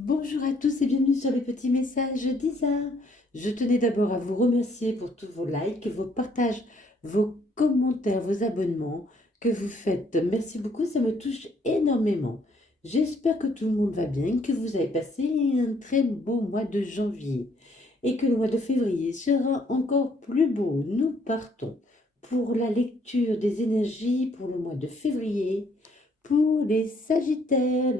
Bonjour à tous et bienvenue sur les petits messages d'Isa. Je tenais d'abord à vous remercier pour tous vos likes, vos partages, vos commentaires, vos abonnements que vous faites. Merci beaucoup, ça me touche énormément. J'espère que tout le monde va bien, que vous avez passé un très beau mois de janvier et que le mois de février sera encore plus beau. Nous partons pour la lecture des énergies pour le mois de février. Pour les Sagittaires,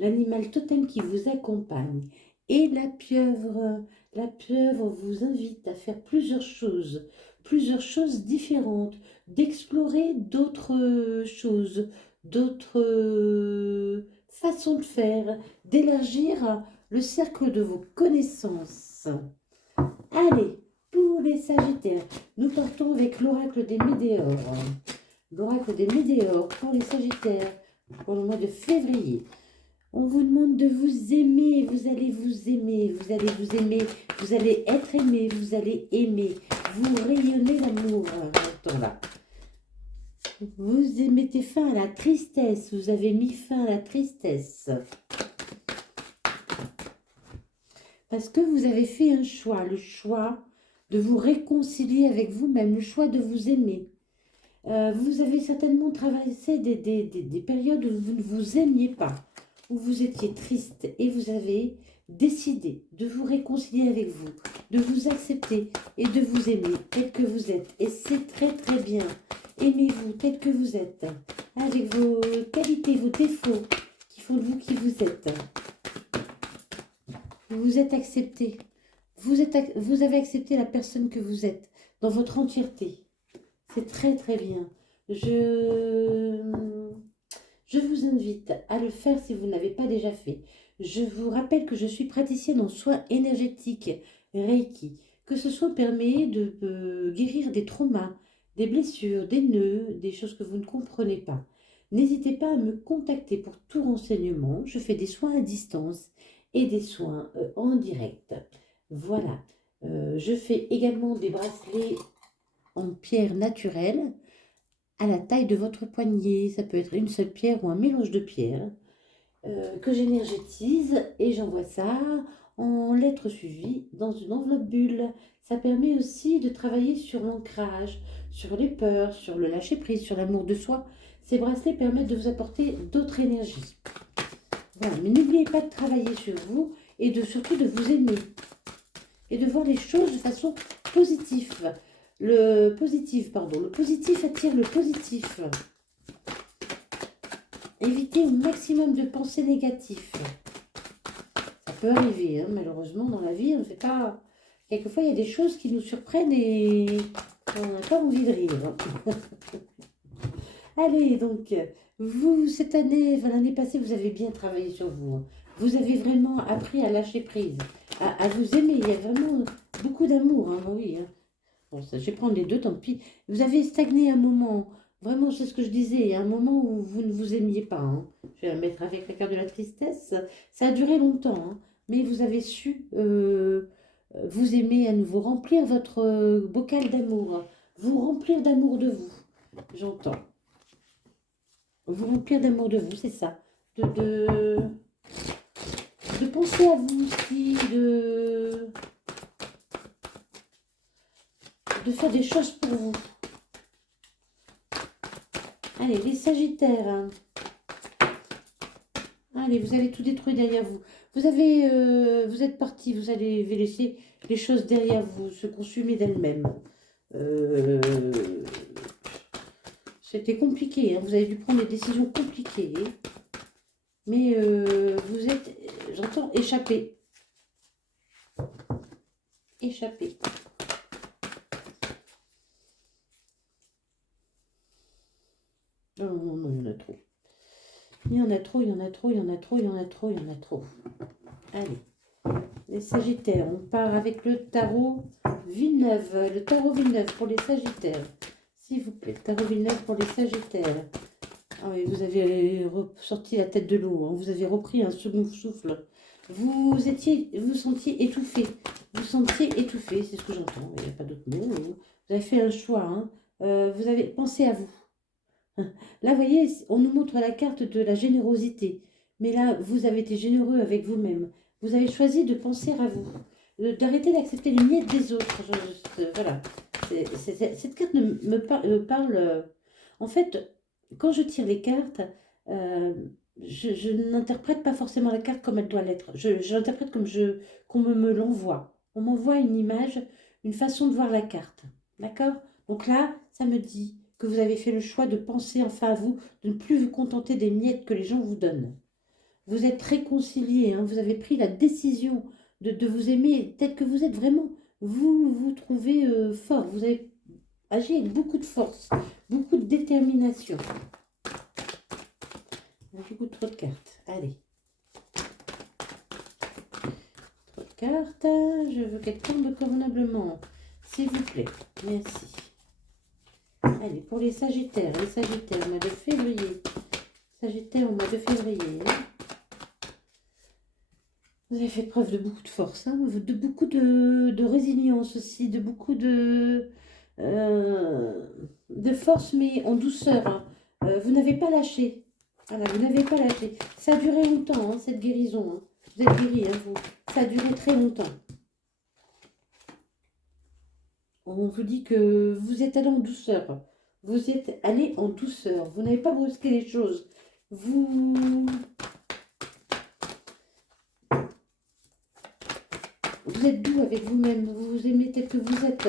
l'animal totem qui vous accompagne et la pieuvre. La pieuvre vous invite à faire plusieurs choses différentes, d'explorer d'autres choses, d'autres façons de faire, d'élargir le cercle de vos connaissances. Allez, pour les Sagittaires, nous partons avec l'oracle des Météores. L'oracle des Météores pour les Sagittaires pour le mois de février. On vous demande de vous aimer, vous allez vous aimer, vous allez vous aimer, vous allez être aimé, vous allez aimer, vous rayonnez l'amour. Attends là. Vous mettez fin à la tristesse, vous avez mis fin à la tristesse. Parce que vous avez fait un choix, le choix de vous réconcilier avec vous-même, le choix de vous aimer. Vous avez certainement traversé des périodes où vous ne vous aimiez pas, où vous étiez triste et vous avez décidé de vous réconcilier avec vous, de vous accepter et de vous aimer tel que vous êtes. Et c'est très très bien. Aimez-vous tel que vous êtes, avec vos qualités, vos défauts qui font de vous qui vous êtes. Vous êtes accepté. Vous avez accepté la personne que vous êtes dans votre entièreté. C'est très très bien. Je vous invite à le faire si vous ne l'avez pas déjà fait. Je vous rappelle que je suis praticienne en soins énergétiques Reiki, que ce soin permet de guérir des traumas, des blessures, des nœuds, des choses que vous ne comprenez pas. N'hésitez pas à me contacter pour tout renseignement. Je fais des soins à distance et des soins en direct. Voilà. Je fais également des bracelets en pierre naturelle à la taille de votre poignet. Ça peut être une seule pierre ou un mélange de pierres que j'énergétise et j'envoie ça en lettres suivies dans une enveloppe bulle. Ça permet aussi de travailler sur l'ancrage, sur les peurs, sur le lâcher-prise, sur l'amour de soi. Ces bracelets permettent de vous apporter d'autres énergies. Voilà, mais n'oubliez pas de travailler sur vous et surtout de vous aimer et de voir les choses de façon positive. Le positif attire le positif. Évitez au maximum de pensées négatives. Ça peut arriver, hein, malheureusement, dans la vie, on ne fait pas... Quelquefois, il y a des choses qui nous surprennent et on n'a pas envie de rire. Allez, donc, vous, cette année, enfin, l'année passée, vous avez bien travaillé sur vous. Vous avez vraiment appris à lâcher prise, à vous aimer. Il y a vraiment beaucoup d'amour, hein, oui. Hein. Bon, ça, je vais prendre les deux, tant pis. Vous avez stagné un moment. Vraiment, c'est ce que je disais. Il y a un moment où vous ne vous aimiez pas. Hein. Je vais la mettre avec la carte de la tristesse. Ça a duré longtemps, hein, mais vous avez su vous aimer à nouveau, remplir votre bocal d'amour, vous remplir d'amour de vous. J'entends. Vous remplir d'amour de vous, c'est ça. De penser à vous aussi, de faire des choses pour vous. Allez, les Sagittaires. Hein. Allez, vous allez tout détruire derrière vous. Vous êtes parti, vous allez laisser les choses derrière vous se consumer d'elles-mêmes. Euh, C'était compliqué, hein, vous avez dû prendre des décisions compliquées. Mais vous êtes, j'entends, échappé. Échappé. Non, non, non, il y en a trop. Il y en a trop, il y en a trop, il y en a trop, il y en a trop, il y en a trop. Allez, les Sagittaires, on part avec le tarot Villeneuve. Le tarot Villeneuve pour les Sagittaires. S'il vous plaît, tarot Villeneuve pour les Sagittaires. Ah oui, vous avez sorti la tête de l'eau, hein. Vous avez repris un second souffle. Vous sentiez étouffé. Vous sentiez étouffé, c'est ce que j'entends. Il n'y a pas d'autre mot. Vous avez fait un choix. Hein. Vous avez pensé à vous. Là, vous voyez, on nous montre la carte de la générosité. Mais là, vous avez été généreux avec vous-même. Vous avez choisi de penser à vous, d'arrêter d'accepter les miettes des autres. Voilà. Cette carte me parle. En fait, quand je tire les cartes, euh, je n'interprète pas forcément la carte comme elle doit l'être. Je l'interprète comme qu'on me l'envoie. On m'envoie une image, une façon de voir la carte. D'accord? Donc là, ça me dit que vous avez fait le choix de penser enfin à vous, de ne plus vous contenter des miettes que les gens vous donnent. Vous êtes réconcilié, hein, vous avez pris la décision de vous aimer tel que vous êtes vraiment. Vous vous trouvez fort, vous avez agi avec beaucoup de force, beaucoup de détermination. Beaucoup trop de cartes. Allez. Trop de cartes. Je veux qu'elle tombe convenablement. S'il vous plaît. Merci. Allez, pour les Sagittaires. Les Sagittaires, au mois de février. Sagittaire au mois de février. Vous avez fait preuve de beaucoup de force, hein, de beaucoup de résilience aussi, de beaucoup de force, mais en douceur, hein. Vous n'avez pas lâché. Voilà, vous n'avez pas lâché. Ça a duré longtemps, hein, cette guérison, hein. Vous êtes guéri, hein, vous. Ça a duré très longtemps. On vous dit que vous êtes allé en douceur. Vous êtes allé en douceur. Vous n'avez pas brusqué les choses. Vous êtes doux avec vous-même. Vous vous aimez tel que vous êtes.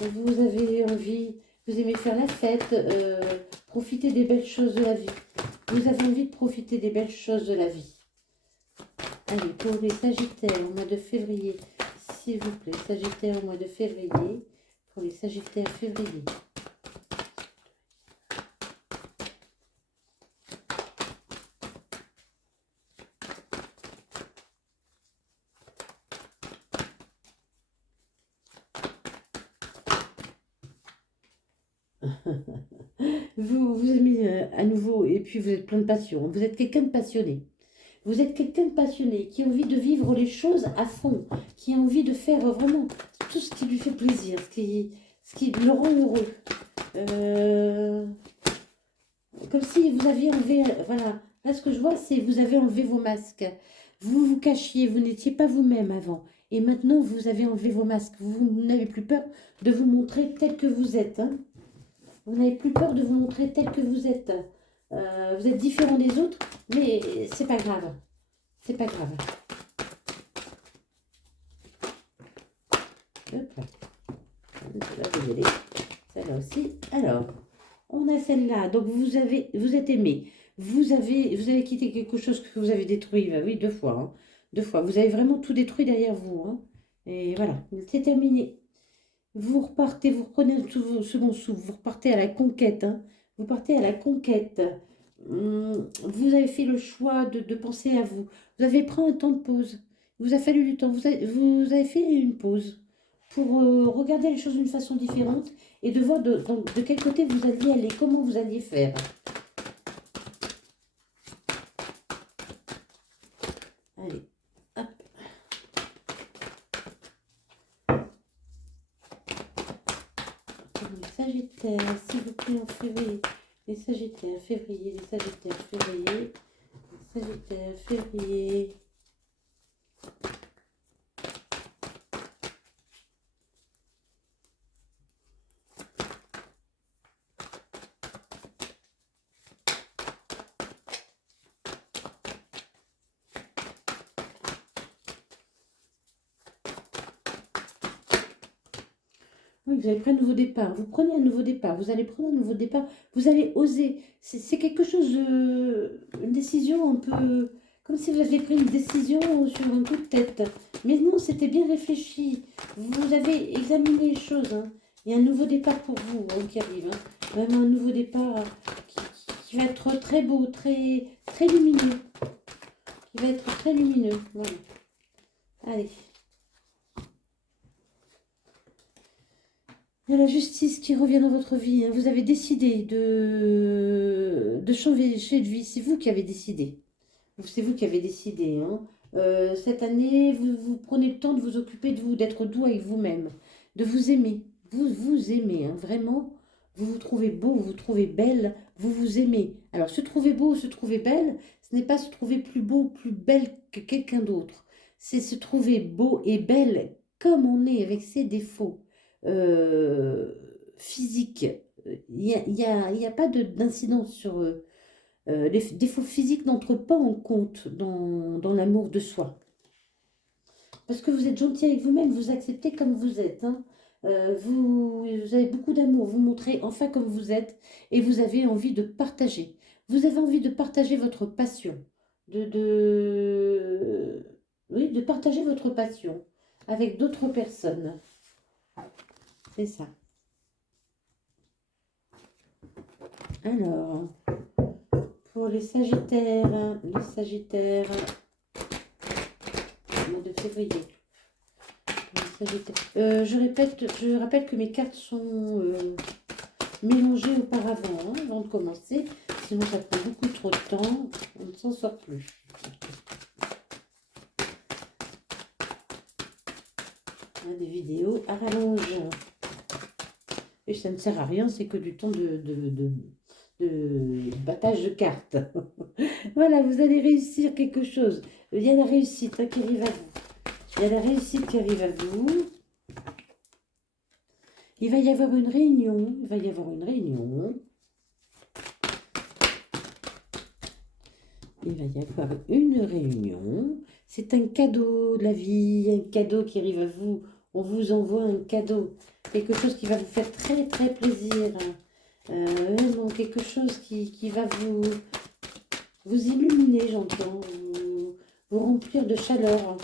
Vous avez envie. Vous aimez faire la fête. Profiter des belles choses de la vie. Vous avez envie de profiter des belles choses de la vie. Allez, pour les Sagittaires au mois de février, s'il vous plaît, Sagittaires au mois de février, pour les Sagittaires février. Vous aimez à nouveau, et puis vous êtes plein de passion. Vous êtes quelqu'un de passionné. Vous êtes quelqu'un de passionné qui a envie de vivre les choses à fond, qui a envie de faire vraiment tout ce qui lui fait plaisir, ce qui le rend heureux. Comme si vous aviez enlevé, voilà, là ce que je vois, c'est vous avez enlevé vos masques. Vous vous cachiez, vous n'étiez pas vous-même avant. Et maintenant, vous avez enlevé vos masques. Vous n'avez plus peur de vous montrer tel que vous êtes, hein. Vous n'avez plus peur de vous montrer tel que vous êtes. Vous êtes différent des autres, mais c'est pas grave. C'est pas grave. Hop là. Là, vous allez. Celle-là aussi. Alors, on a celle-là. Donc, vous êtes aimé. Vous avez quitté quelque chose que vous avez détruit. Bah oui, 2 fois, hein. 2 fois. Vous avez vraiment tout détruit derrière vous, hein. Et voilà, c'est terminé. Vous repartez, vous reprenez un second souffle, vous repartez à la conquête, hein. Vous partez à la conquête. Vous avez fait le choix de penser à vous. Vous avez pris un temps de pause. Il vous a fallu du temps. Vous avez fait une pause pour regarder les choses d'une façon différente et de voir de quel côté vous alliez aller, comment vous alliez faire. Allez, hop. Les Sagittaires, s'il vous plaît, en février. Les Sagittaires, février, les Sagittaires, février. Les Sagittaires, février. Oui, vous avez pris un nouveau départ. Vous prenez un nouveau départ. Vous allez prendre un nouveau départ. Vous allez oser. C'est quelque chose de... Une décision un peu... Comme si vous aviez pris une décision sur un coup de tête. Mais non, c'était bien réfléchi. Vous avez examiné les choses, hein. Il y a un nouveau départ pour vous, hein, qui arrive, hein. Vraiment un nouveau départ qui va être très beau, très, très lumineux. Qui va être très lumineux. Voilà. Allez. Il y a la justice qui revient dans votre vie, hein. Vous avez décidé de changer de vie. C'est vous qui avez décidé. C'est vous qui avez décidé, hein. Cette année, vous prenez le temps de vous occuper de vous, d'être doux avec vous-même, de vous aimer. Vous vous aimez, hein, vraiment. Vous vous trouvez beau, vous vous trouvez belle, vous vous aimez. Alors, se trouver beau, se trouver belle, Ce n'est pas se trouver plus beau, plus belle que quelqu'un d'autre. C'est se trouver beau et belle comme on est, avec ses défauts physiques. Il y a pas d'incidence sur les défauts physiques n'entrent pas en compte dans l'amour de soi. Parce que vous êtes gentil avec vous-même, vous acceptez comme vous êtes, hein. Vous avez beaucoup d'amour, vous montrez enfin comme vous êtes et vous avez envie de partager. Vous avez envie de partager votre passion, oui, de partager votre passion avec d'autres personnes. C'est ça. Alors, pour les Sagittaires, mois de février. Je rappelle que mes cartes sont mélangées auparavant, hein, avant de commencer. Sinon, ça prend beaucoup trop de temps. On ne s'en sort plus. On a des vidéos à rallonge. Et ça ne sert à rien, c'est que du temps de battage de cartes. Voilà, vous allez réussir quelque chose. Il y a la réussite, hein, qui arrive à vous. Il y a la réussite qui arrive à vous. Il va y avoir une réunion. Il va y avoir une réunion. Il va y avoir une réunion. C'est un cadeau de la vie, un cadeau qui arrive à vous. On vous envoie un cadeau. Quelque chose qui va vous faire très très plaisir. Vraiment quelque chose qui va vous illuminer, j'entends. Vous remplir de chaleur.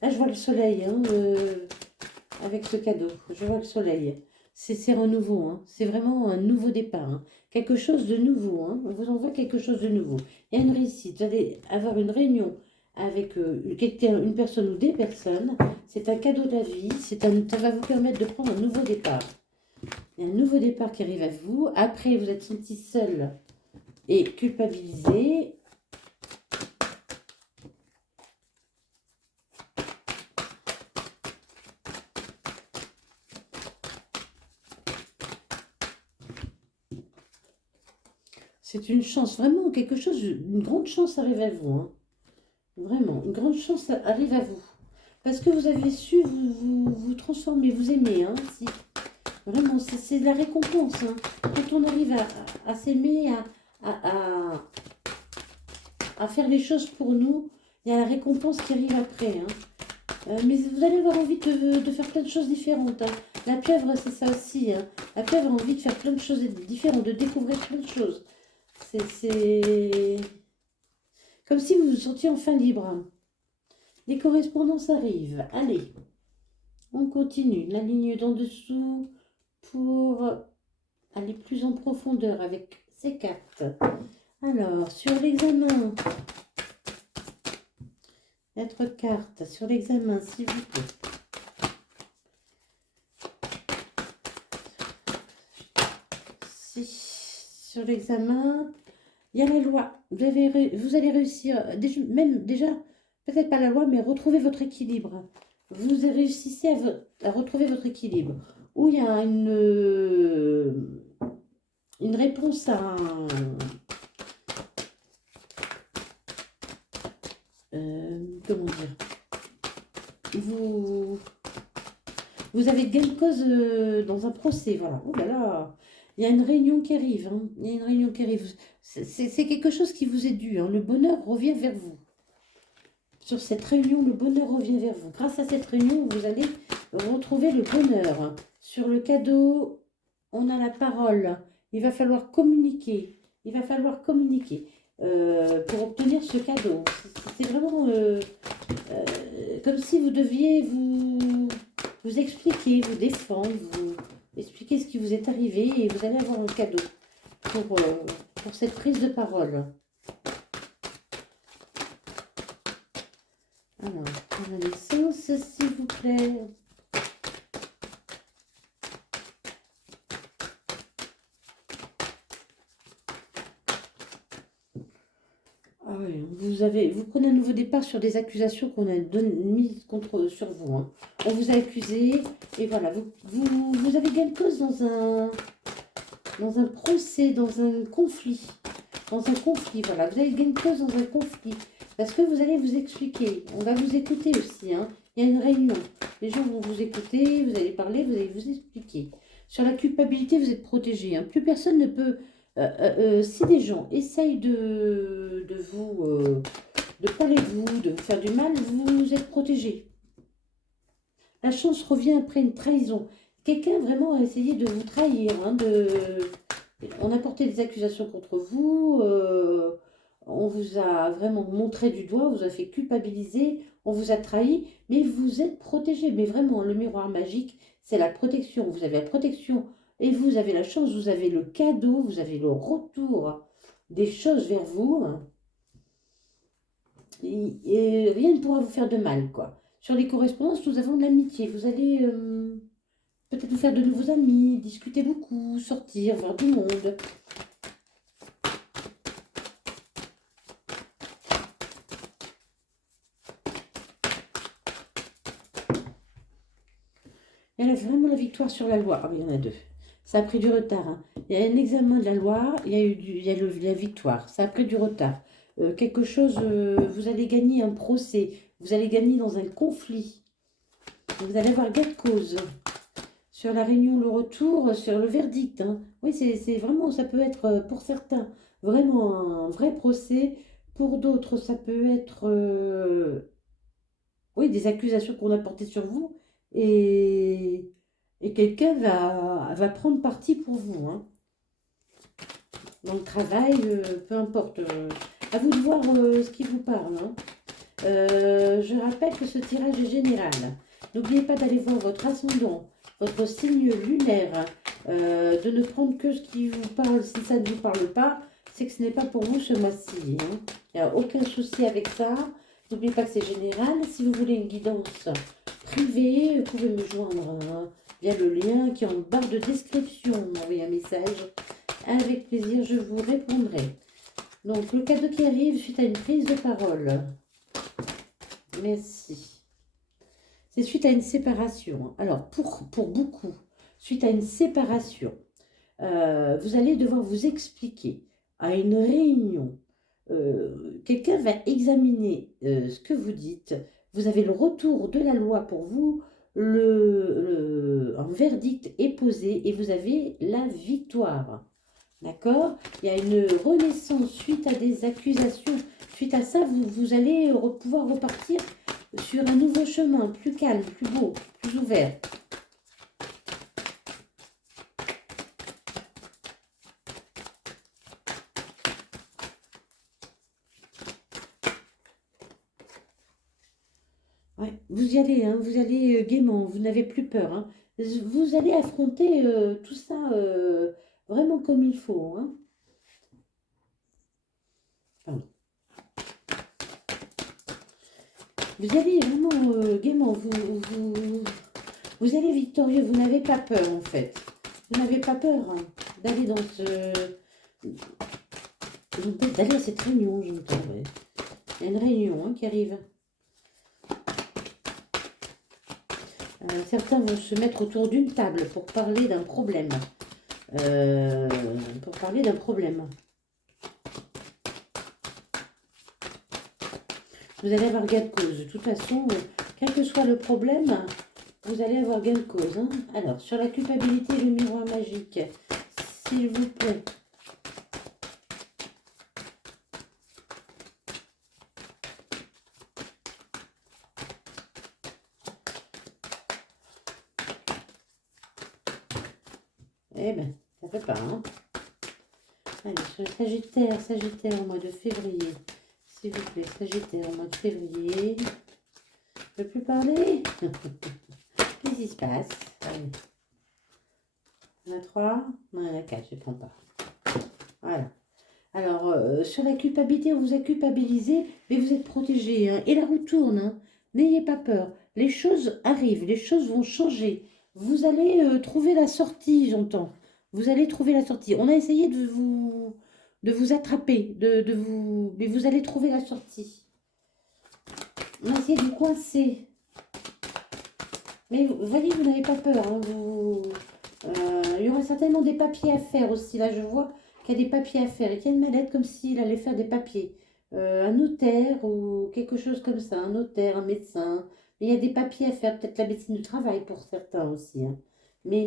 Là, je vois le soleil, hein, avec ce cadeau. Je vois le soleil. C'est renouveau, hein. C'est vraiment un nouveau départ, hein. Quelque chose de nouveau, hein. On vous envoie quelque chose de nouveau. Il y a une réussite. Vous allez avoir une réunion avec une personne ou des personnes. C'est un cadeau de la vie. Ça va vous permettre de prendre un nouveau départ. Il y a un nouveau départ qui arrive à vous. Après, vous êtes senti seul et culpabilisé. C'est une chance, vraiment, quelque chose, une grande chance arrive à vous, hein. Vraiment, une grande chance arrive à vous. Parce que vous avez su vous transformer, vous aimer, hein, si. Vraiment, c'est de la récompense, hein. Quand on arrive à s'aimer, à faire les choses pour nous, il y a la récompense qui arrive après, hein. Mais vous allez avoir envie de faire plein de choses différentes, hein. La pieuvre, c'est ça aussi, hein. La pieuvre a envie de faire plein de choses différentes, de découvrir plein de choses. C'est comme si vous vous sentiez enfin libre. Les correspondances arrivent. Allez, on continue. La ligne d'en dessous pour aller plus en profondeur avec ces cartes. Alors, sur l'examen, notre carte sur l'examen, s'il vous plaît. Si, sur l'examen, il y a la loi. Vous allez réussir, déjà, peut-être pas la loi, mais retrouver votre équilibre. Vous réussissez à retrouver votre équilibre. Où il y a une réponse à un... comment dire, vous avez gain de cause dans un procès, voilà. Oh là là, il y a une réunion qui arrive, hein. Il y a une réunion qui arrive. C'est quelque chose qui vous est dû, hein. Le bonheur revient vers vous. Sur cette réunion, le bonheur revient vers vous. Grâce à cette réunion, vous allez retrouver le bonheur. Sur le cadeau, on a la parole. Il va falloir communiquer. Il va falloir communiquer pour obtenir ce cadeau. C'est vraiment comme si vous deviez vous expliquer, vous défendre, vous expliquer ce qui vous est arrivé et vous allez avoir un cadeau pour cette prise de parole. Alors, pour la naissance, s'il vous plaît. Ah oui, vous prenez un nouveau départ sur des accusations qu'on a mises sur vous, hein. On vous a accusé et voilà, vous avez gain de cause dans un procès, dans un conflit. dans un conflit. Voilà, vous avez gain de cause dans un conflit. Parce que vous allez vous expliquer. On va vous écouter aussi. Hein. Il y a une réunion. Les gens vont vous écouter, vous allez parler, vous allez vous expliquer. Sur la culpabilité, vous êtes protégé. Hein. Plus personne ne peut... si des gens essayent de vous... de parler de vous faire du mal, vous êtes protégé. La chance revient après une trahison. Quelqu'un vraiment a essayé de vous trahir. Hein, on a porté des accusations contre vous. On vous a vraiment montré du doigt. On vous a fait culpabiliser. On vous a trahi. Mais vous êtes protégé. Mais vraiment, le miroir magique, c'est la protection. Vous avez la protection et vous avez la chance. Vous avez le cadeau. Vous avez le retour des choses vers vous. Et rien ne pourra vous faire de mal, quoi. Sur les correspondances, nous avons de l'amitié. Vous allez peut-être vous faire de nouveaux amis, discuter beaucoup, sortir, voir du monde. Il y a vraiment la victoire sur la loi. Ah oui, il y en a deux. Ça a pris du retard. Hein. Il y a un examen de la loi, il y a la victoire. Ça a pris du retard. Quelque chose, vous allez gagner un procès. Vous allez gagner dans un conflit. Vous allez avoir gain de cause. Sur la réunion, le retour, sur le verdict. Hein. Oui, c'est vraiment, ça peut être pour certains vraiment un vrai procès. Pour d'autres, ça peut être oui, des accusations qu'on a portées sur vous. Et quelqu'un va prendre parti pour vous. Hein. Dans le travail, peu importe. À vous de voir ce qui vous parle. Hein. Je rappelle que ce tirage est général. N'oubliez pas d'aller voir votre ascendant, votre signe lunaire, de ne prendre que ce qui vous parle. Si ça ne vous parle pas, c'est que ce n'est pas pour vous ce mois-ci. Hein. Il n'y a aucun souci avec ça. N'oubliez pas que c'est général. Si vous voulez une guidance privée, vous pouvez me joindre via le lien qui est en barre de description. M'envoyez un message. Avec plaisir, je vous répondrai. Donc, le cadeau qui arrive suite à une prise de parole. Merci. C'est suite à une séparation. Alors, pour beaucoup, suite à une séparation, vous allez devoir vous expliquer à une réunion. Quelqu'un va examiner ce que vous dites. Vous avez le retour de la loi pour vous. Un verdict est posé et vous avez la victoire. D'accord? Il y a une renaissance suite à des accusations. Suite à ça, vous allez pouvoir repartir sur un nouveau chemin, plus calme, plus beau, plus ouvert. Ouais, vous y allez, hein, vous allez gaiement, vous n'avez plus peur. Hein. Vous allez affronter tout ça vraiment comme il faut. Hein. Pardon. Vous allez vraiment gaiement, vous allez victorieux, vous n'avez pas peur en fait. Vous n'avez pas peur hein, d'aller dans ce... D'aller à cette réunion, j'entends. Ouais. Il y a une réunion hein, qui arrive. Certains vont se mettre autour d'une table pour parler d'un problème. Vous allez avoir gain de cause. De toute façon, quel que soit le problème, vous allez avoir gain de cause. Hein. Alors, sur la culpabilité et le miroir magique, s'il vous plaît. Eh bien, ça fait pas, hein. Allez, sur le Sagittaire au mois de février. S'il vous plaît, Sagittaire au mois de février. Je ne peux plus parler. Qu'est-ce qui se passe? Allez. On a 3. Non, il y en a 4, je ne prends pas. Voilà. Alors, sur la culpabilité, on vous a culpabilisé, mais vous êtes protégé. Hein, et la roue tourne. Hein. N'ayez pas peur. Les choses arrivent, les choses vont changer. Vous allez trouver la sortie, j'entends. Vous allez trouver la sortie. On a essayé de vous attraper, mais vous allez trouver la sortie. On a essayé de vous coincer. Mais vous voyez, vous n'avez pas peur. Hein, il y aura certainement des papiers à faire aussi. Là, je vois qui a des papiers à faire et qui a une mallette comme s'il allait faire des papiers. Un notaire ou quelque chose comme ça, un notaire, un médecin. Mais il y a des papiers à faire, peut-être la médecine du travail pour certains aussi, hein. Mais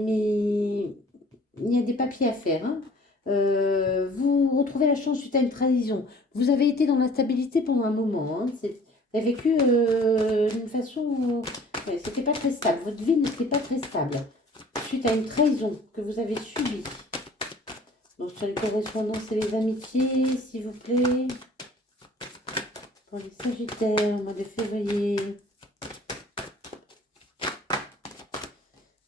il y a des papiers à faire, hein. Vous retrouvez la chance suite à une trahison. Vous avez été dans l'instabilité pendant un moment, hein. Vous avez vécu d'une façon. Ouais, c'était pas très stable. Votre vie n'était pas très stable suite à une trahison que vous avez subie. Donc, sur les correspondances et les amitiés, s'il vous plaît. Pour les Sagittaires, au mois de février.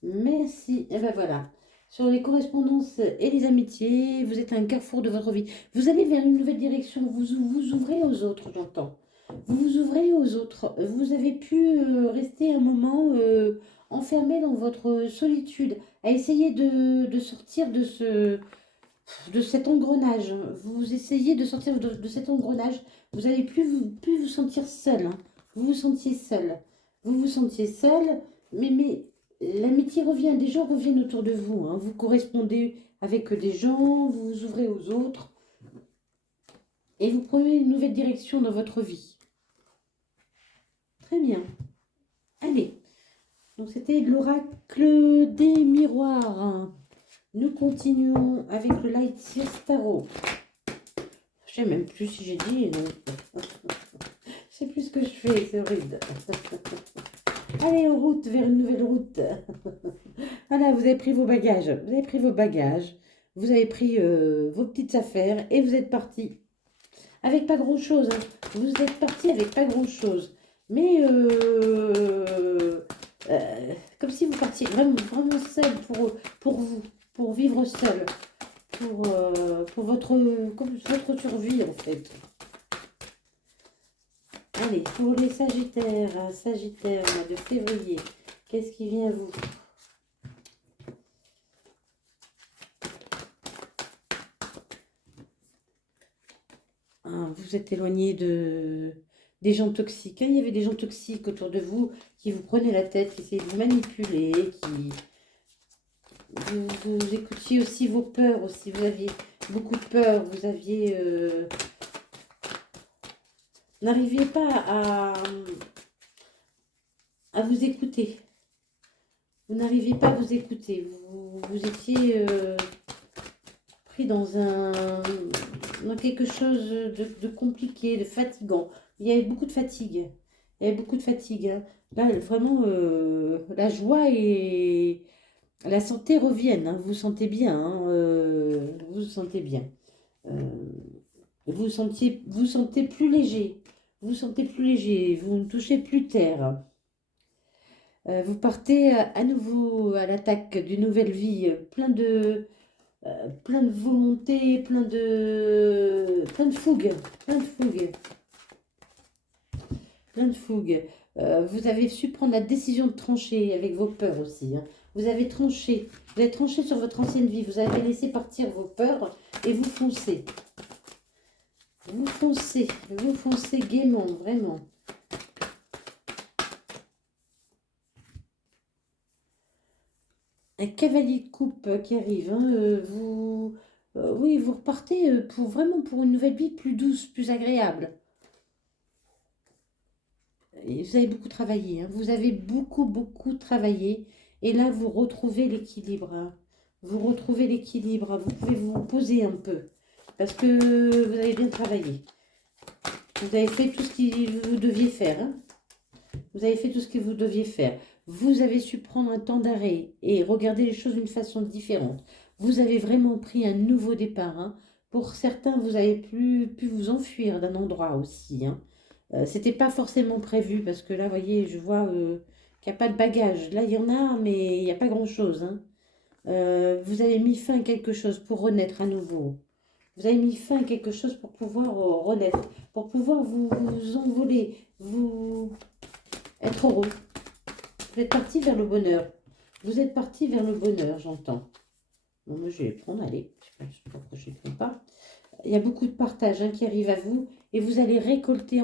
Merci. Et ben voilà. Sur les correspondances et les amitiés, vous êtes à un carrefour de votre vie. Vous allez vers une nouvelle direction. Vous vous ouvrez aux autres, j'entends. Vous vous ouvrez aux autres. Vous avez pu rester un moment enfermé dans votre solitude, à essayer de sortir de cet engrenage. Vous essayez de sortir de cet engrenage. Vous n'allez plus vous sentir seul, hein. Vous vous sentiez seul. Vous vous sentiez seul, mais l'amitié revient. Des gens reviennent autour de vous, hein. Vous correspondez avec des gens, vous vous ouvrez aux autres et vous prenez une nouvelle direction dans votre vie. Très bien. Allez. Donc c'était l'oracle des miroirs. Nous continuons avec le Light Sears Tarot. Je sais même plus si j'ai dit. Non. Je sais plus ce que je fais, c'est horrible. Allez, en route, vers une nouvelle route. Voilà, vous avez pris vos bagages. Vous avez pris vos bagages. Vous avez pris vos petites affaires et vous êtes parti. Avec pas grand-chose, hein. Vous êtes parti avec pas grand-chose. Mais comme si vous partiez vraiment, vraiment seul pour vous, pour vivre seul, pour votre survie en fait. Allez, pour les Sagittaires, Sagittaire, mois de février, qu'est-ce qui vient à vous? Ah, vous êtes éloigné des gens toxiques, hein. Il y avait des gens toxiques autour de vous qui vous prenaient la tête, qui essayaient de vous manipuler, qui... Vous écoutiez aussi vos peurs aussi. Vous aviez beaucoup de peur. Vous aviez... n'arriviez pas à vous écouter. Vous n'arriviez pas à vous écouter. Vous étiez pris dans quelque chose de compliqué, de fatigant. Il y avait beaucoup de fatigue. Il y avait beaucoup de fatigue, hein. Là, vraiment, la joie et la santé reviennent, hein. Vous vous sentez bien, hein, vous vous sentez bien. Vous sentez plus léger. Vous vous sentez plus léger. Vous ne touchez plus terre. Vous partez à nouveau à l'attaque d'une nouvelle vie, plein de volonté, plein de fougue, plein de fougue, plein de fougue. Vous avez su prendre la décision de trancher avec vos peurs aussi, hein. Vous avez tranché sur votre ancienne vie. Vous avez laissé partir vos peurs et vous foncez. Vous foncez gaiement, vraiment. Un cavalier de coupe qui arrive, hein, oui, vous repartez vraiment pour une nouvelle vie plus douce, plus agréable. Et vous avez beaucoup travaillé, hein. Vous avez beaucoup travaillé. Et là, vous retrouvez l'équilibre, hein. Vous retrouvez l'équilibre. Vous pouvez vous poser un peu. Parce que vous avez bien travaillé. Vous avez fait tout ce que vous deviez faire, hein. Vous avez fait tout ce que vous deviez faire. Vous avez su prendre un temps d'arrêt et regarder les choses d'une façon différente. Vous avez vraiment pris un nouveau départ, hein. Pour certains, vous avez pu vous enfuir d'un endroit aussi, hein. C'était pas forcément prévu parce que là, vous voyez, je vois qu'il n'y a pas de bagages. Là, il y en a, mais il n'y a pas grand-chose, hein. Vous avez mis fin à quelque chose pour renaître à nouveau. Vous avez mis fin à quelque chose pour pouvoir renaître, pour pouvoir vous envoler, vous être heureux. Vous êtes parti vers le bonheur. Vous êtes parti vers le bonheur, j'entends. Bon, moi, je vais prendre, allez. Je ne sais pas pourquoi je ne prends pas. Il y a beaucoup de partage, hein, qui arrive à vous et vous allez récolter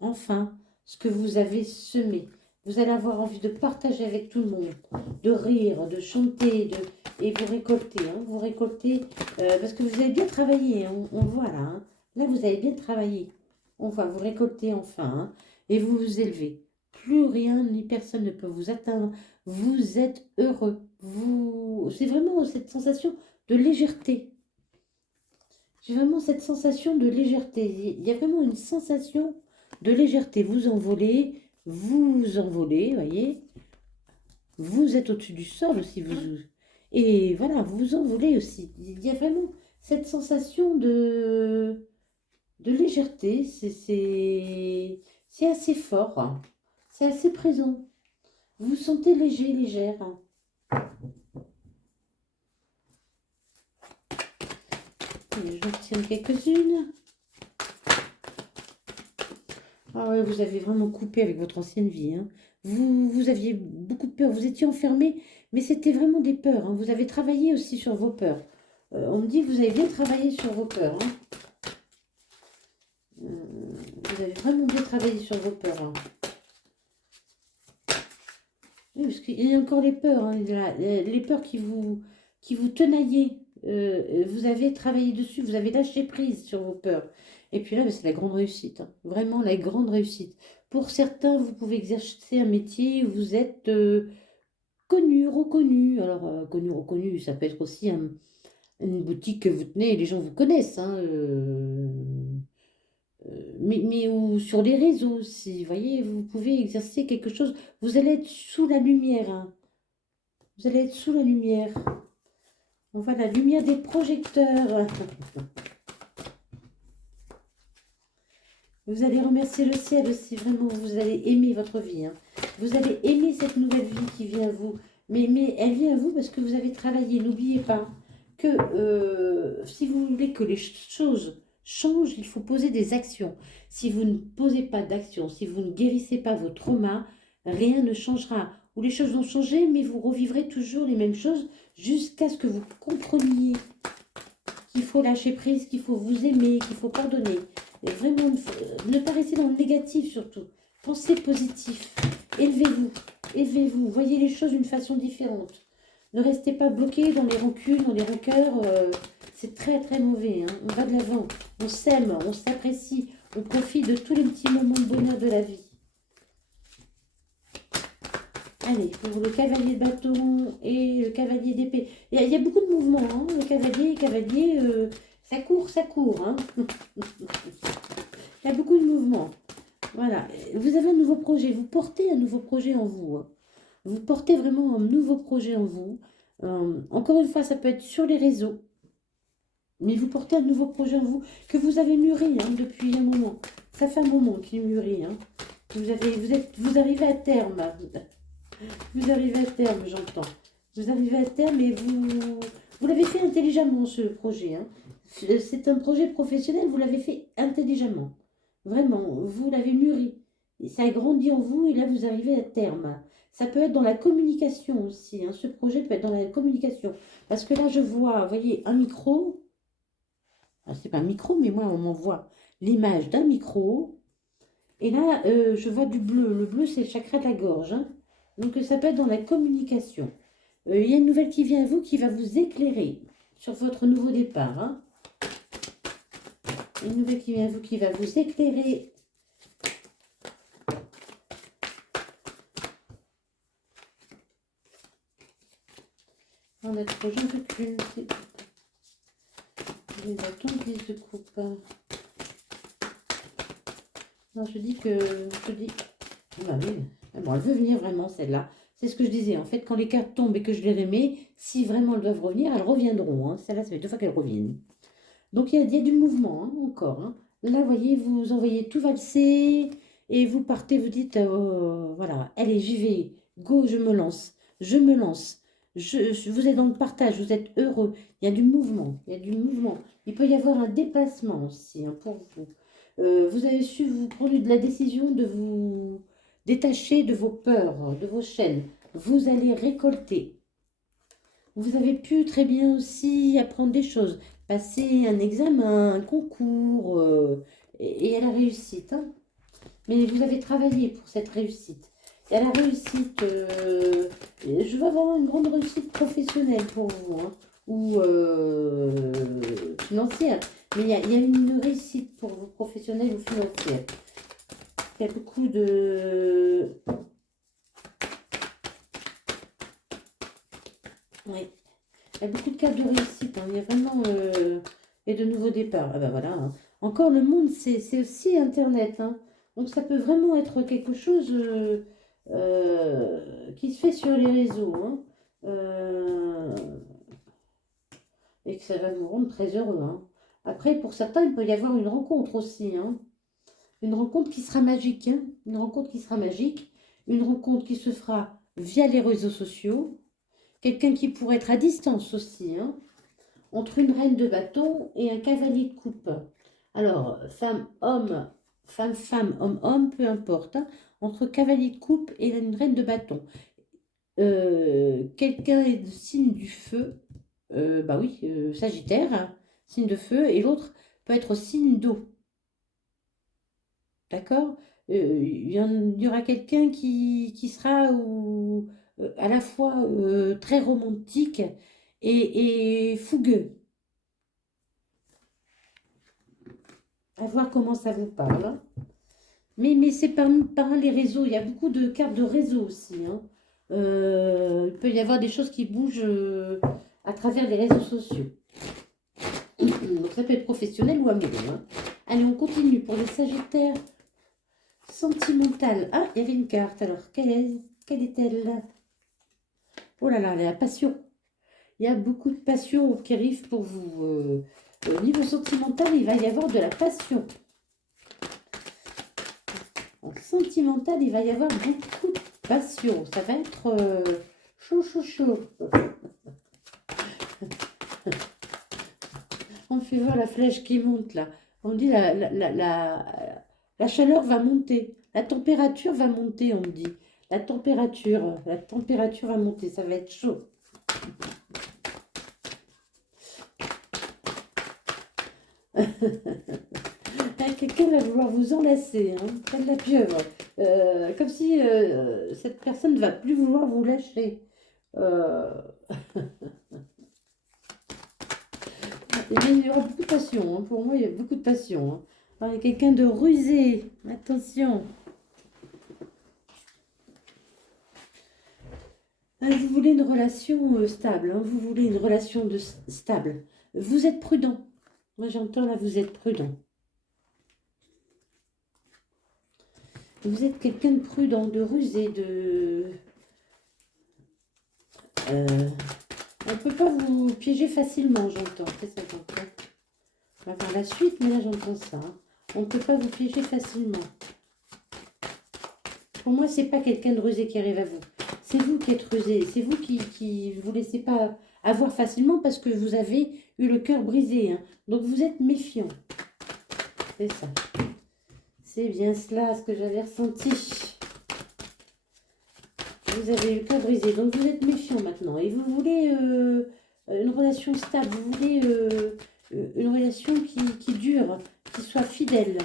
enfin ce que vous avez semé. Vous allez avoir envie de partager avec tout le monde, de rire, de chanter, et vous récoltez, hein, vous récoltez, parce que vous avez bien travaillé, hein, on voit là, hein. Là, vous avez bien travaillé. On voit, vous récoltez enfin, hein, et vous vous élevez. Plus rien ni personne ne peut vous atteindre. Vous êtes heureux. C'est vraiment cette sensation de légèreté. J'ai vraiment cette sensation de légèreté. Il y a vraiment une sensation de légèreté. Vous envolez, voyez. Vous êtes au-dessus du sol aussi. Et voilà, vous vous envolez aussi. Il y a vraiment cette sensation de légèreté. C'est assez fort, hein. C'est assez présent. Vous vous sentez léger, légère, hein. Et j'en tiens quelques-unes. Ah ouais, vous avez vraiment coupé avec votre ancienne vie, hein. Vous aviez beaucoup de peur, vous étiez enfermé, mais c'était vraiment des peurs, hein. Vous avez travaillé aussi sur vos peurs. On me dit que vous avez bien travaillé sur vos peurs, hein. Vous avez vraiment bien travaillé sur vos peurs, hein. Oui, parce qu'il y a encore les peurs, hein, les peurs qui vous tenaillaient. Vous avez travaillé dessus, vous avez lâché prise sur vos peurs. Et puis là, bah, c'est la grande réussite, hein. Vraiment la grande réussite. Pour certains, vous pouvez exercer un métier où vous êtes connu, reconnu. Alors, connu, reconnu, ça peut être aussi une boutique que vous tenez et les gens vous connaissent, hein, mais ou sur les réseaux aussi. Vous voyez, vous pouvez exercer quelque chose. Vous allez être sous la lumière, hein. Vous allez être sous la lumière. On voit la lumière des projecteurs. Vous allez remercier le ciel aussi, vraiment. Vous allez aimer votre vie, hein. Vous allez aimer cette nouvelle vie qui vient à vous. Mais elle vient à vous parce que vous avez travaillé. N'oubliez pas que si vous voulez que les choses changent, il faut poser des actions. Si vous ne posez pas d'action, si vous ne guérissez pas vos traumas, rien ne changera. Ou les choses vont changer, mais vous revivrez toujours les mêmes choses jusqu'à ce que vous compreniez qu'il faut lâcher prise, qu'il faut vous aimer, qu'il faut pardonner. Et vraiment, ne pas rester dans le négatif surtout. Pensez positif. Élevez-vous. Élevez-vous. Voyez les choses d'une façon différente. Ne restez pas bloqué dans les rancunes, dans les rancœurs. C'est très très mauvais, hein. On va de l'avant. On s'aime, on s'apprécie. On profite de tous les petits moments de bonheur de la vie. Allez, pour le cavalier de bâton et le cavalier d'épée. Il y a beaucoup de mouvements, hein. Le cavalier, ça court, hein. Il y a beaucoup de mouvements. Voilà. Vous avez un nouveau projet. Vous portez un nouveau projet en vous, hein. Vous portez vraiment un nouveau projet en vous. Encore une fois, ça peut être sur les réseaux. Mais vous portez un nouveau projet en vous que vous avez mûri, hein, depuis un moment. Ça fait un moment qu'il mûrit, hein. Vous arrivez à terme. Vous arrivez à terme, j'entends. Vous arrivez à terme et vous l'avez fait intelligemment, ce projet, hein. C'est un projet professionnel, vous l'avez fait intelligemment. Vraiment, vous l'avez mûri. Et ça a grandi en vous et là, vous arrivez à terme. Ça peut être dans la communication aussi, hein. Ce projet peut être dans la communication. Parce que là, je vois, vous voyez, un micro. Ah, c'est pas un micro, mais moi, on m'envoie l'image d'un micro. Et là, je vois du bleu. Le bleu, c'est le chakra de la gorge, hein. Donc, ça peut être dans la communication. Il y a une nouvelle qui vient à vous qui va vous éclairer sur votre nouveau départ, hein. Une nouvelle qui vient à vous qui va vous éclairer. On a trop, j'en veux qu'une. Les bâtons, glisse de coupe. Non, je dis que... Bah oui, bon, elle veut venir vraiment, celle-là. C'est ce que je disais. En fait, quand les cartes tombent et que je les remets, si vraiment elles doivent revenir, elles reviendront, hein. Celle-là, ça fait 2 fois qu'elles reviennent. Donc, il y a du mouvement, hein, encore, hein. Là, vous voyez, vous envoyez tout valser et vous partez, vous dites, voilà, allez, j'y vais. Go, je me lance. Je me lance. Vous êtes dans le partage, vous êtes heureux. Il y a du mouvement. Il y a du mouvement. Il peut y avoir un déplacement aussi, hein, pour vous. Vous avez su vous prendre de la décision de vous détacher de vos peurs, de vos chaînes. Vous allez récolter. Vous avez pu très bien aussi apprendre des choses, passer un examen, un concours, et à la réussite, hein. Mais vous avez travaillé pour cette réussite. Il y a la réussite. Je vais avoir une grande réussite professionnelle pour vous, hein, ou financière. Mais il y a une réussite pour vous, professionnelle ou financière. Il y a beaucoup de... Oui. Il y a beaucoup de cartes de réussite, hein. Il y a vraiment... et de nouveaux départs. Ah ben voilà, hein. Encore le monde, c'est aussi Internet, hein. Donc ça peut vraiment être quelque chose qui se fait sur les réseaux, hein. Euh, et que ça va vous rendre très heureux, hein. Après, pour certains, il peut y avoir une rencontre aussi, hein. Une rencontre qui sera magique, hein. Une rencontre qui sera magique. Une rencontre qui se fera via les réseaux sociaux. Quelqu'un qui pourrait être à distance aussi, hein, entre une reine de bâton et un cavalier de coupe. Alors, femme, homme, homme, peu importe, hein, entre cavalier de coupe et une reine de bâton. Quelqu'un est de signe du feu, bah oui, Sagittaire, hein, signe de feu, et l'autre peut être signe d'eau, d'accord? Il y aura quelqu'un qui sera à la fois très romantique et fougueux. À voir comment ça vous parle, hein. Mais c'est par les réseaux. Il y a beaucoup de cartes de réseau aussi, hein. Il peut y avoir des choses qui bougent à travers les réseaux sociaux. Donc ça peut être professionnel ou amoureux, hein. Allez, on continue pour les Sagittaires. Sentimental. Ah, il y avait une carte. Alors, quelle est-elle? Oh là là, la passion. Il y a beaucoup de passion qui arrive pour vous. Au niveau sentimental, il va y avoir de la passion. En sentimental, il va y avoir beaucoup de passion. Ça va être chaud, chaud, chaud. On fait voir la flèche qui monte là. On dit la chaleur va monter. La température va monter, on me dit. La température va monter. Ça va être chaud. Quelqu'un va vouloir vous enlacer, hein, comme la pieuvre. Comme si cette personne ne va plus vouloir vous lâcher. Euh, il y aura beaucoup de passion, hein. Pour moi, il y a beaucoup de passion, hein. Alors, il y a quelqu'un de rusé. Attention. Vous voulez une relation stable, hein. Vous voulez une relation stable. Vous êtes prudent. Moi, j'entends là, vous êtes prudent. Vous êtes quelqu'un de prudent, de rusé, de... on ne peut pas vous piéger facilement, j'entends. C'est ça, j'entends. On va voir la suite, mais là, j'entends ça, hein. On ne peut pas vous piéger facilement. Pour moi, c'est pas quelqu'un de rusé qui arrive à vous. C'est vous qui êtes rusé. C'est vous qui vous laissez pas avoir facilement parce que vous avez eu le cœur brisé, hein. Donc, vous êtes méfiant. C'est ça. C'est bien cela, ce que j'avais ressenti. Vous avez eu le cœur brisé. Donc, vous êtes méfiant maintenant. Et vous voulez une relation stable. Vous voulez une relation qui dure, qui soit fidèle.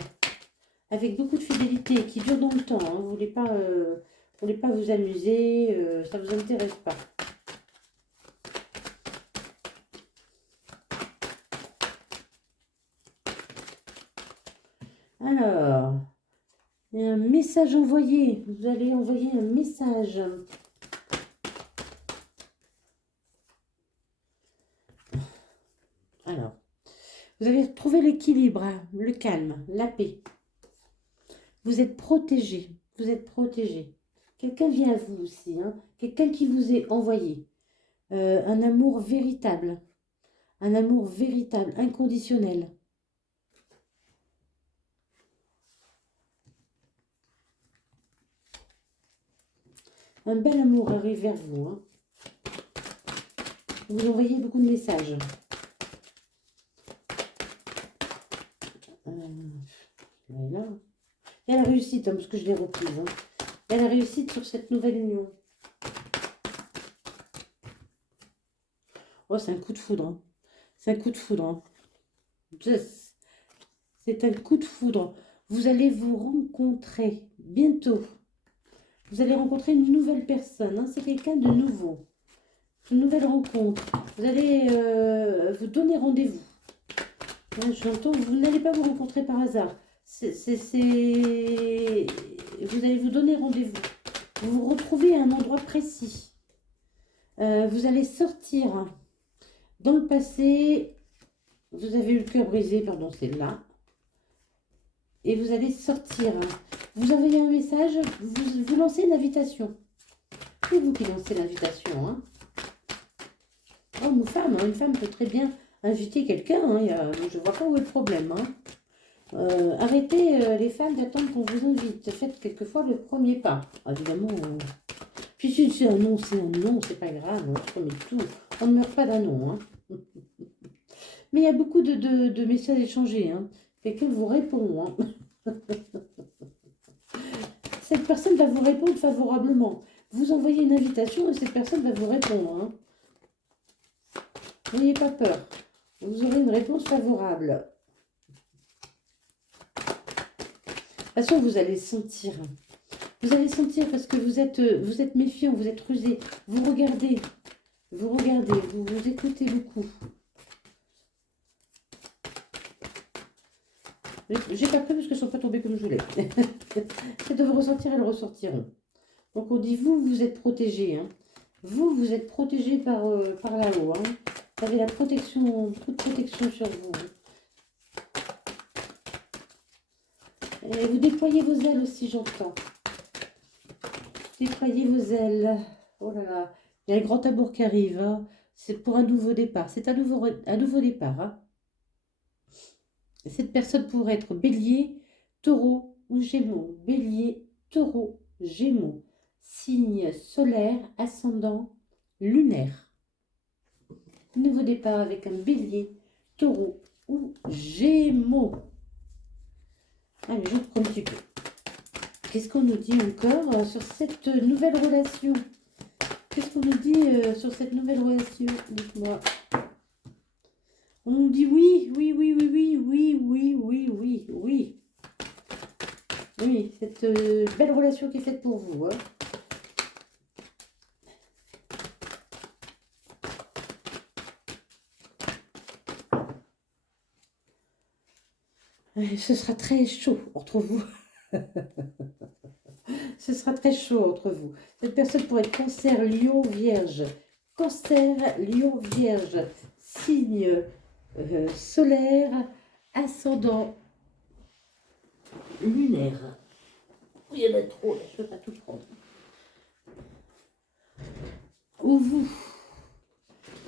Avec beaucoup de fidélité, qui dure dans le temps, hein. Vous voulez pas vous amuser, ça ne vous intéresse pas. Alors, il y a un message envoyé. Vous allez envoyer un message. Alors, vous allez trouver l'équilibre, hein, le calme, la paix. Vous êtes protégé. Vous êtes protégé. Quelqu'un vient à vous aussi, hein. Quelqu'un qui vous est envoyé. Un amour véritable. Un amour véritable, inconditionnel. Un bel amour arrive vers vous, hein. Vous envoyez beaucoup de messages. Là. Il y a la réussite, hein, parce que je l'ai reprise, hein. Il y a la réussite sur cette nouvelle union. Oh, c'est un coup de foudre, hein. C'est un coup de foudre, hein. C'est un coup de foudre. Vous allez vous rencontrer bientôt Vous allez rencontrer une nouvelle personne, hein. C'est quelqu'un de nouveau. Une nouvelle rencontre. Vous allez vous donner rendez-vous. Là, j'entends, vous n'allez pas vous rencontrer par hasard. Vous allez vous donner rendez-vous. Vous vous retrouvez à un endroit précis. Vous allez sortir. Dans le passé, vous avez eu le cœur brisé, pardon, c'est là. Et vous allez sortir. Vous envoyez un message, vous lancez une invitation. C'est vous qui lancez l'invitation, hein. Homme ou femme, hein. Une femme peut très bien inviter quelqu'un, hein. Je ne vois pas où est le problème, hein. Arrêtez les femmes d'attendre qu'on vous invite. Faites quelquefois le premier pas. Évidemment, puis si c'est un non, c'est pas grave, on se remet tout. On ne meurt pas d'un non, hein. Mais il y a beaucoup de messages échangés, hein. Quelqu'un vous répond, hein. Cette personne va vous répondre favorablement. Vous envoyez une invitation et cette personne va vous répondre, hein. N'ayez pas peur. Vous aurez une réponse favorable. De toute façon, vous allez sentir. Vous allez sentir parce que vous êtes méfiant, vous êtes rusé. Vous regardez, vous écoutez beaucoup. J'ai pas pris parce que ne sont pas tombés comme je voulais. C'est de vous ressentir, elles ressortiront. Donc on dit vous êtes protégé, hein. Vous êtes protégé par là-haut, hein. Vous avez la protection, toute protection sur vous, hein. Et vous déployez vos ailes aussi, j'entends. Déployez vos ailes. Oh là là, il y a un grand amour qui arrive, hein. C'est pour un nouveau départ. C'est un nouveau départ, hein. Cette personne pourrait être bélier, taureau ou gémeaux. Bélier, taureau, gémeaux. Signe solaire, ascendant, lunaire. Nouveau départ avec un bélier, taureau ou gémeaux. Allez, je reprends un petit peu. Qu'est-ce qu'on nous dit encore sur cette nouvelle relation? Qu'est-ce qu'on nous dit sur cette nouvelle relation? Dites-moi. On nous dit oui. Oui, cette belle relation qui est faite pour vous, hein. Ce sera très chaud entre vous. Ce sera très chaud entre vous. Cette personne pourrait être cancer, lion, vierge. Cancer, lion, vierge. Signe solaire, ascendant, lunaire. Il y en a trop, là, je ne peux pas tout prendre. Ou vous,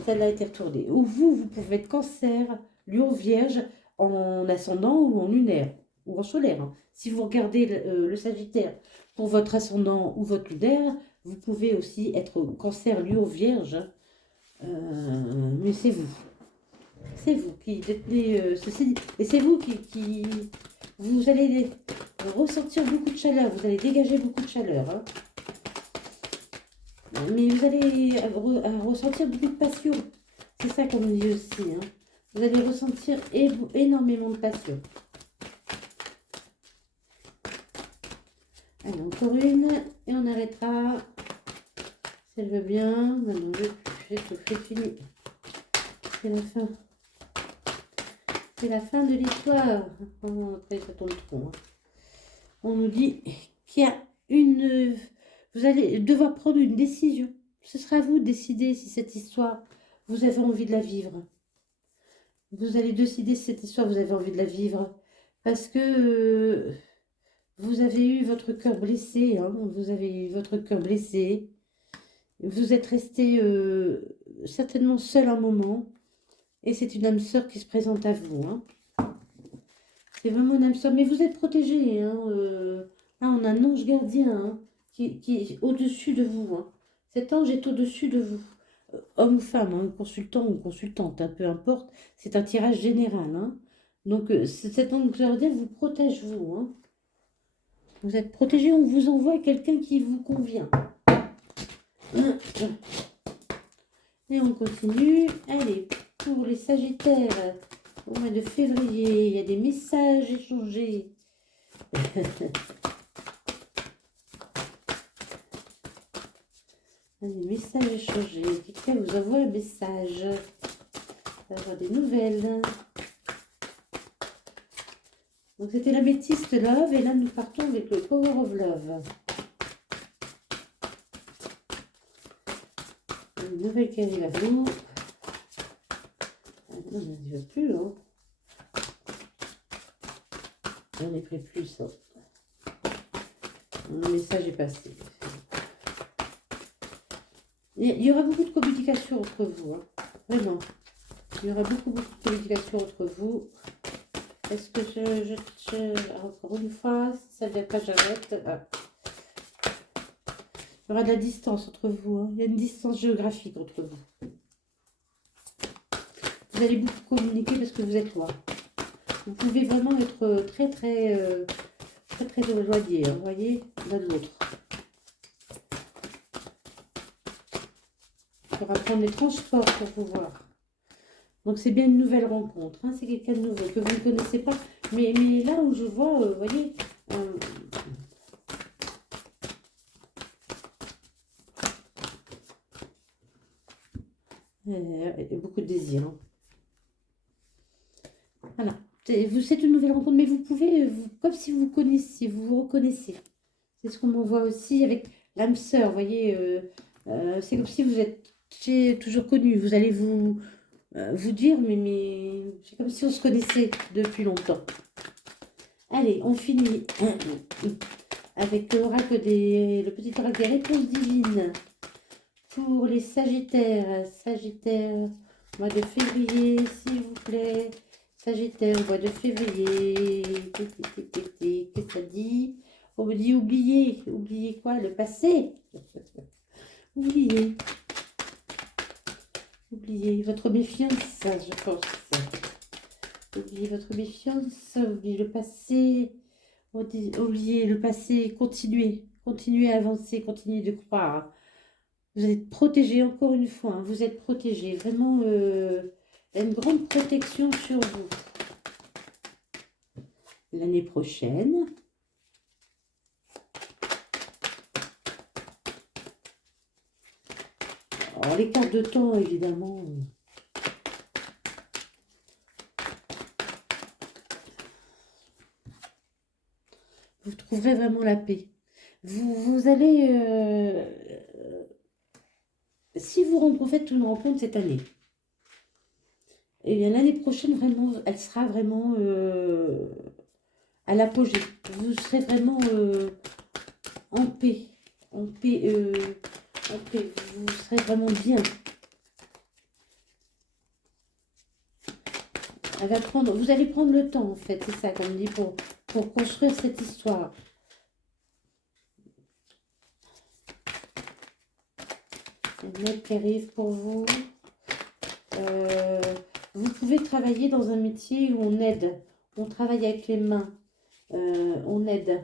celle-là a été retournée. Ou vous pouvez être cancer, lion, vierge, en ascendant ou en lunaire, ou en solaire, hein. Si vous regardez le Sagittaire pour votre ascendant ou votre lunaire, vous pouvez aussi être cancer, lion, vierge. Mais c'est vous. C'est vous qui détenez ceci. Et c'est vous qui... Vous allez ressentir beaucoup de chaleur. Vous allez dégager beaucoup de chaleur, hein. Mais vous allez ressentir beaucoup de passion. C'est ça qu'on me dit aussi, hein. Vous allez ressentir énormément de passion. Allez, encore une. Et on arrêtera. Si elle veut bien. Maintenant, j'ai tout fait, fini. C'est la fin. C'est la fin de l'histoire. Après, ça tourne trop, hein. On nous dit qu'il y a une... Vous allez devoir prendre une décision. Ce sera à vous de décider si cette histoire, vous avez envie de la vivre. Vous allez décider si cette histoire, vous avez envie de la vivre. Parce que vous avez eu votre cœur blessé, hein. Vous avez eu votre cœur blessé. Vous êtes resté certainement seul un moment. Et c'est une âme sœur qui se présente à vous, hein. C'est vraiment une âme sœur. Mais vous êtes protégé, hein. Là, on a un ange gardien, hein, qui est au-dessus de vous, hein. Cet ange est au-dessus de vous. Homme ou femme, hein, consultant ou consultante, hein, peu importe. C'est un tirage général, hein. Donc, cet ange gardien vous protège, vous, hein. Vous êtes protégé, on vous envoie quelqu'un qui vous convient. Et on continue. Allez, pour les Sagittaires, au mois de février, il y a des messages échangés. Allez, message échangé. Quelqu'un vous envoie un message. Avoir des nouvelles. Donc c'était l'améthyste love et là nous partons avec le power of love. Une nouvelle qui arrive à vous. Ah non, on n'y va plus, hein. J'en ai pris plus, hein. Le message est passé. Il y aura beaucoup de communication entre vous, hein. Vraiment. Il y aura beaucoup de communication entre vous. Est-ce que encore une fois, si ça ne vient pas, j'arrête. Ah. Il y aura de la distance entre vous, hein. Il y a une distance géographique entre vous. Vous allez beaucoup communiquer parce que vous êtes loin. Vous pouvez vraiment être très éloigné, hein, vous voyez, l'un de l'autre. Il faudra prendre les transports pour vous voir. Donc c'est bien une nouvelle rencontre, hein. C'est quelqu'un de nouveau que vous ne connaissez pas. Mais là où je vois, vous voyez, beaucoup de désir, hein. Voilà, c'est une nouvelle rencontre, mais vous pouvez, comme si vous vous connaissiez, vous vous reconnaissez. C'est ce qu'on m'envoie aussi avec l'âme sœur, vous voyez, c'est comme si vous êtes toujours connu. Vous allez vous dire, mais c'est comme si on se connaissait depuis longtemps. Allez, on finit avec le petit oracle des réponses divines pour les Sagittaires. Sagittaire, mois de février, s'il vous plaît. Sagittaire, mois de février. Qu'est-ce que ça dit? On me dit oublier. Oublier quoi? Le passé. Oublier. Oubliez votre méfiance, je pense. Oubliez votre méfiance, oubliez le passé. Oubliez le passé, continuez. Continuez à avancer, continuez de croire. Vous êtes protégé, encore une fois, hein, vous êtes protégé. Vraiment, il y a une grande protection sur vous. L'année prochaine. Alors, les cartes de temps, évidemment. Vous trouverez vraiment la paix. Vous allez... si vous faites une rencontre cette année, et bien l'année prochaine, vraiment, elle sera vraiment à l'apogée. Vous serez vraiment en paix. En paix. En paix. Vous serez vraiment bien. Vous allez prendre le temps, en fait, c'est ça, comme on dit, pour construire cette histoire. Une aide qui arrive pour vous. Vous pouvez travailler dans un métier où on aide. On travaille avec les mains. On aide.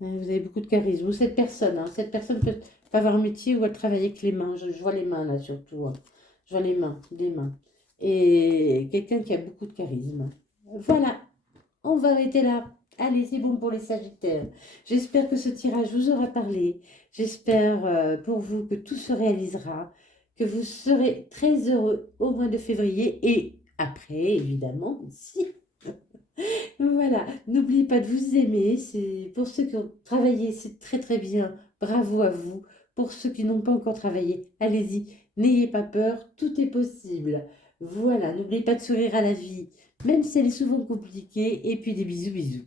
Vous avez beaucoup de charisme. Ou cette personne peut avoir un métier où elle travaille avec les mains. Je vois les mains là surtout, hein. Je vois les mains, des mains. Et quelqu'un qui a beaucoup de charisme. Voilà, on va arrêter là. Allez, c'est bon pour les Sagittaires. J'espère que ce tirage vous aura parlé. J'espère pour vous que tout se réalisera, que vous serez très heureux au mois de février et après, évidemment, aussi. Voilà, n'oubliez pas de vous aimer. C'est pour ceux qui ont travaillé, c'est très bien. Bravo à vous. Pour ceux qui n'ont pas encore travaillé, allez-y, n'ayez pas peur, tout est possible. Voilà, n'oubliez pas de sourire à la vie, même si elle est souvent compliquée. Et puis des bisous, bisous.